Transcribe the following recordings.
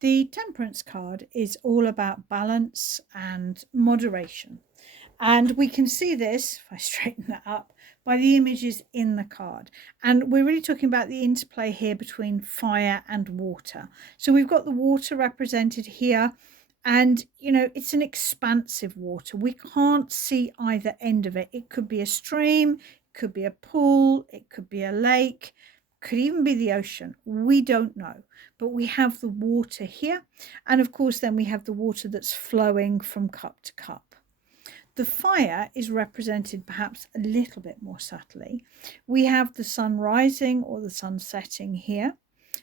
The Temperance card is all about balance and moderation. And we can see this, if I straighten that up, by the images in the card. And we're really talking about the interplay here between fire and water. So we've got the water represented here. And, you know, it's an expansive water. We can't see either end of it. It could be a stream, it could be a pool, it could be a lake, could even be the ocean. We don't know. But we have the water here. And of course, then we have the water that's flowing from cup to cup. The fire is represented perhaps a little bit more subtly. We have the sun rising or the sun setting here.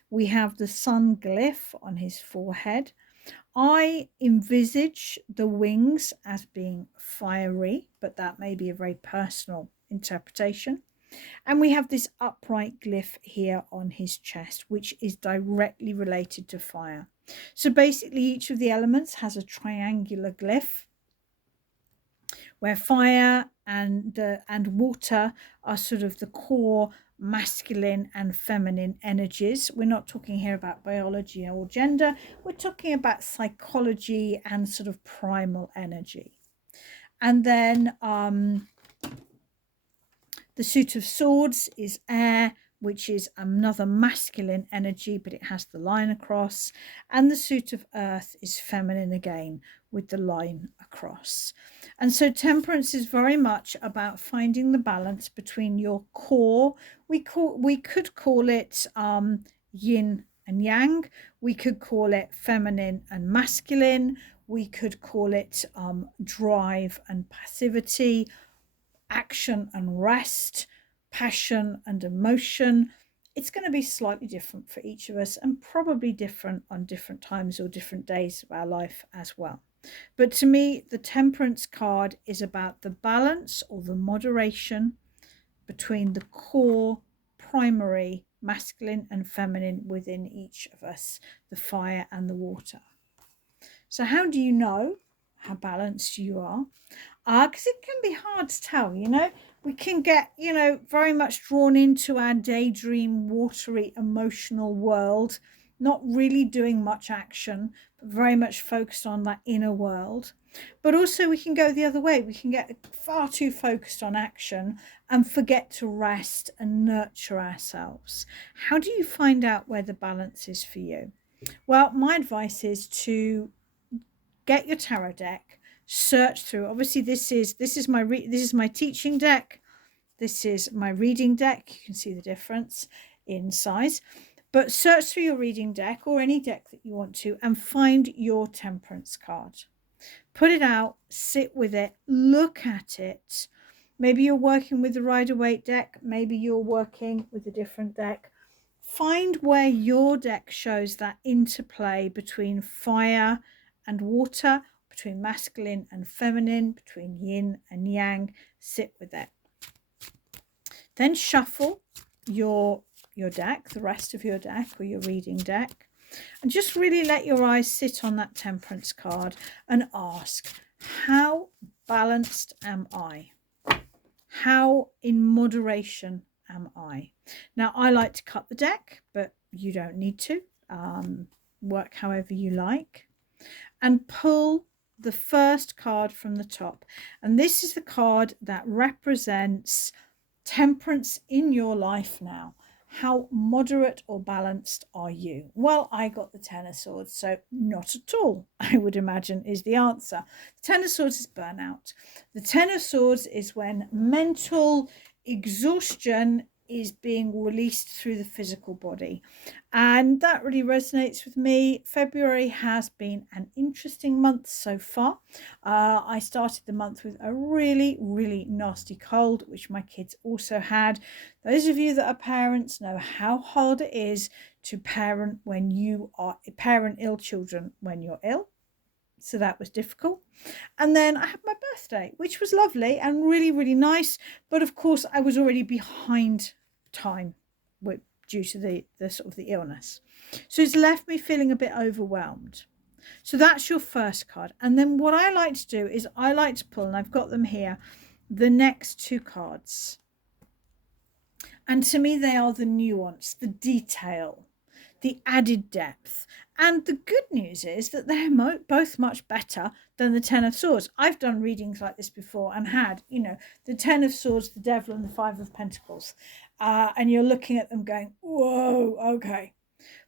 We have the sun glyph on his forehead. I envisage the wings as being fiery, but that may be a very personal interpretation. And we have this upright glyph here on his chest, which is directly related to fire. So basically, each of the elements has a triangular glyph, where fire and water are sort of the core masculine and feminine energies. We're not talking here about biology or gender. We're talking about psychology and sort of primal energy. And then the suit of swords is air, which is another masculine energy, but it has the line across. And the suit of earth is feminine again, with the line across. And so temperance is very much about finding the balance between your core. We could call it yin and yang. We could call it feminine and masculine. We could call it drive and passivity, action and rest, passion and emotion. It's going to be slightly different for each of us, and probably different on different times or different days of our life as well. But to me, the Temperance card is about the balance or the moderation between the core primary masculine and feminine within each of us, the fire and the water. So how do you know how balanced you are? Because it can be hard to tell, you know. We can get, you know, very much drawn into our daydream, watery, emotional world, not really doing much action, but very much focused on that inner world. But also we can go the other way. We can get far too focused on action and forget to rest and nurture ourselves. How do you find out where the balance is for you? Well, my advice is to get your tarot deck, search through. Obviously, this is my teaching deck. This is my reading deck. You can see the difference in size. But search through your reading deck or any deck that you want to and find your Temperance card. Put it out, sit with it, look at it. Maybe you're working with the Rider-Waite deck. Maybe you're working with a different deck. Find where your deck shows that interplay between fire and water, between masculine and feminine, between yin and yang. Sit with it. Then shuffle your deck, the rest of your deck or your reading deck, and just really let your eyes sit on that Temperance card and ask, how balanced am I? How in moderation am I? Now, I like to cut the deck, but you don't need to. Work however you like. And pull the first card from the top. And this is the card that represents temperance in your life now. How moderate or balanced are you? Well, I got the Ten of Swords, so not at all, I would imagine, is the answer. The Ten of Swords is burnout. The Ten of Swords is when mental exhaustion is being released through the physical body. And that really resonates with me. February has been an interesting month so far. I started the month with a really, really nasty cold, which my kids also had. Those of you that are parents know how hard it is to parent when you are parent ill children when you're ill. So that was difficult. And then I had my birthday, which was lovely and really, really nice. But of course, I was already behind time due to the sort of the illness. So it's left me feeling a bit overwhelmed. So that's your first card. And then what I like to do is I like to pull, and I've got them here, the next two cards. And to me, they are the nuance, the detail the added depth. And the good news is that they're both much better than the Ten of Swords. I've done readings like this before and had, the Ten of Swords, the Devil, and the Five of Pentacles. And you're looking at them going, whoa, okay.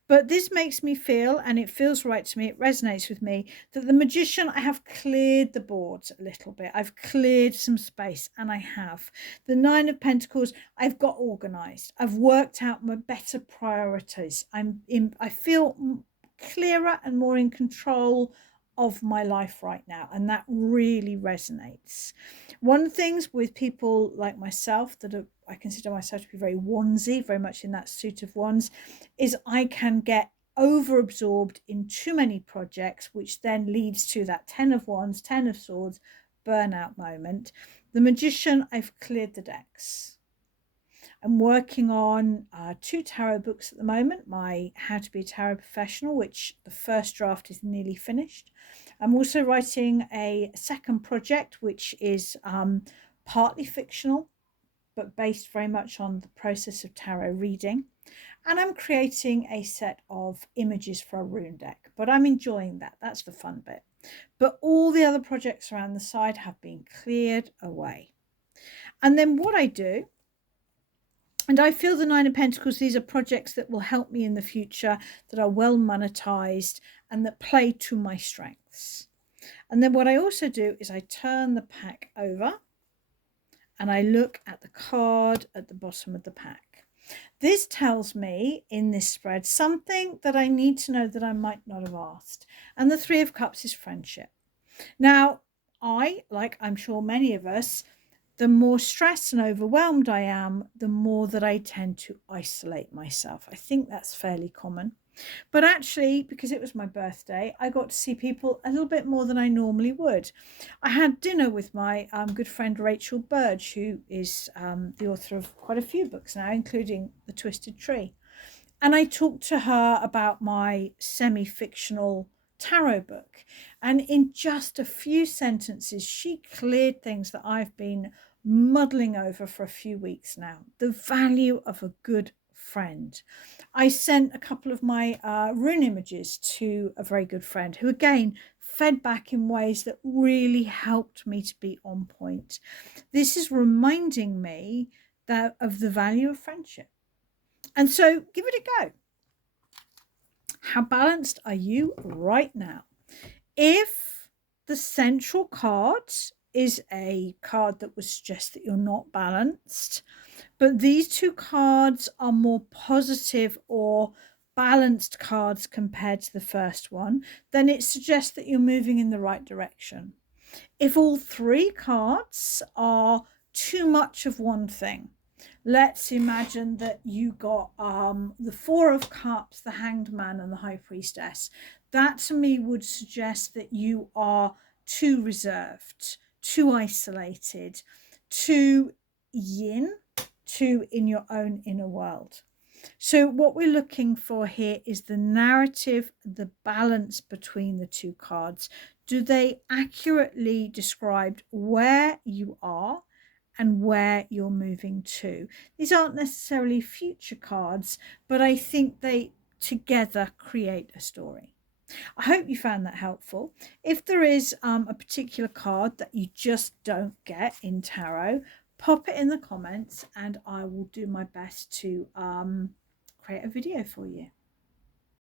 But this makes me feel, and it feels right to me, it resonates with me, that the Magician, I have cleared the boards a little bit. I've cleared some space, and I have. The Nine of Pentacles, I've got organised. I've worked out my better priorities. I feel clearer and more in control of my life right now, and that really resonates. One of the things with people like myself that I consider myself to be very wandsy, very much in that suit of wands, is I can get over-absorbed in too many projects, which then leads to that 10 of Wands, 10 of Swords burnout moment. The Magician, I've cleared the decks. I'm working on 2 tarot books at the moment. My How to Be a Tarot Professional, which the first draft is nearly finished. I'm also writing a second project, which is partly fictional, but based very much on the process of tarot reading. And I'm creating a set of images for a rune deck, but I'm enjoying that. That's the fun bit. But all the other projects around the side have been cleared away. And then what I do, and I feel the Nine of Pentacles, these are projects that will help me in the future, that are well monetized and that play to my strengths. And then what I also do is I turn the pack over and I look at the card at the bottom of the pack. This tells me in this spread something that I need to know that I might not have asked. And the Three of Cups is friendship. Now, like I'm sure many of us, the more stressed and overwhelmed I am, the more that I tend to isolate myself. I think that's fairly common. But actually, because it was my birthday, I got to see people a little bit more than I normally would. I had dinner with my good friend Rachel Burge, who is the author of quite a few books now, including The Twisted Tree. And I talked to her about my semi-fictional tarot book. And in just a few sentences, she cleared things that I've been muddling over for a few weeks now. The value of a good friend. I sent a couple of my rune images to a very good friend who, again, fed back in ways that really helped me to be on point. This is reminding me of the value of friendship. And so give it a go. How balanced are you right now? If the central card is a card that would suggest that you're not balanced, but these 2 cards are more positive or balanced cards compared to the first one, then it suggests that you're moving in the right direction. If all 3 cards are too much of one thing, let's imagine that you got the Four of Cups, the Hanged Man, and the High Priestess. That to me would suggest that you are too reserved, too isolated, too yin, too in your own inner world. So what we're looking for here is the narrative, the balance between the 2 cards. Do they accurately describe where you are and where you're moving to? These aren't necessarily future cards, but I think they together create a story. I hope you found that helpful. If there is a particular card that you just don't get in tarot, pop it in the comments and I will do my best to create a video for you.